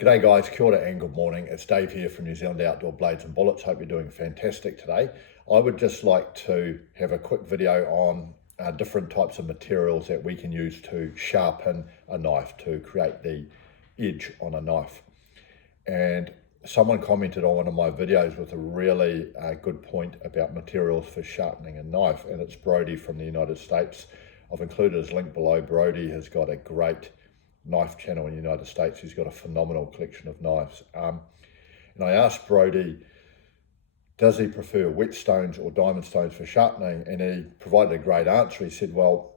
G'day guys, kia ora and good morning. It's Dave here from New Zealand Outdoor Blades and Bullets. Hope you're doing fantastic today. I would just like to have a quick video on different types of materials that we can use to sharpen a knife, to create the edge on a knife. And someone commented on one of my videos with a really good point about materials for sharpening a knife, and it's Broddi from the United States. I've included his link below. Broddi has got a great knife channel in the United States. He's got a phenomenal collection of knives. And I asked Broddi, does he prefer whetstones or diamond stones for sharpening? And he provided a great answer. He said, well,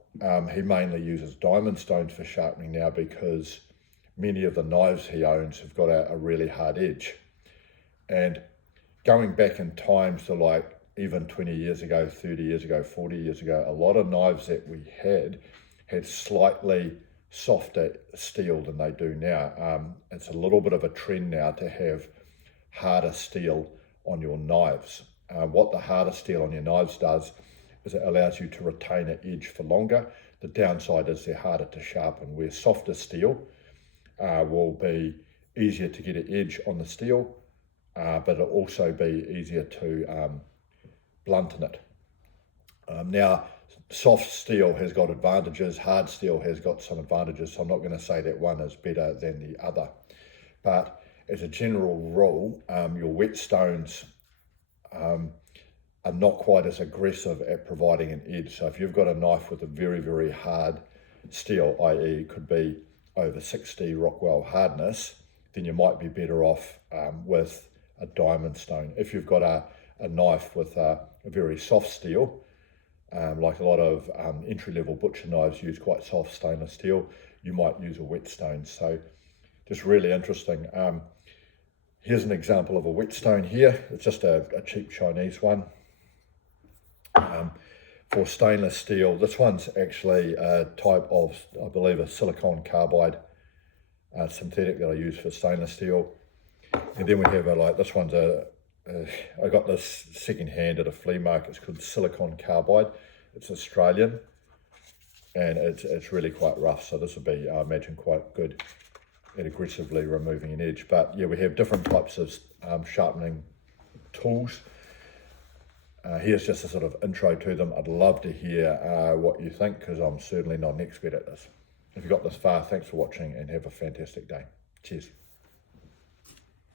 he mainly uses diamond stones for sharpening now because many of the knives he owns have got a really hard edge. And going back in time to like even 20 years ago, 30 years ago, 40 years ago, a lot of knives that we had slightly softer steel than they do now. It's a little bit of a trend now to have harder steel on your knives. What the harder steel on your knives does is it allows you to retain an edge for longer. The downside is they're harder to sharpen, where softer steel will be easier to get an edge on the steel, but it'll also be easier to blunt in it. Now, soft steel has got advantages, hard steel has got some advantages, so I'm not going to say that one is better than the other. But as a general rule, your whetstones are not quite as aggressive at providing an edge. So if you've got a knife with a very, very hard steel, i.e. it could be over 60 Rockwell hardness, then you might be better off with a diamond stone. If you've got a knife with a very soft steel, like a lot of entry-level butcher knives use quite soft stainless steel, you might use a whetstone. So just really interesting. Here's an example of a whetstone here. It's just a cheap Chinese one. For stainless steel, this one's actually a type of, I believe, a silicon carbide synthetic that I use for stainless steel. And then we have like this one's I got this second hand at a flea market. It's called silicon carbide. It's Australian, and it's really quite rough. So this would be, I imagine, quite good at aggressively removing an edge. But yeah, we have different types of sharpening tools. Here's just a sort of intro to them. I'd love to hear what you think, because I'm certainly not an expert at this. If you got this far, thanks for watching and have a fantastic day. Cheers.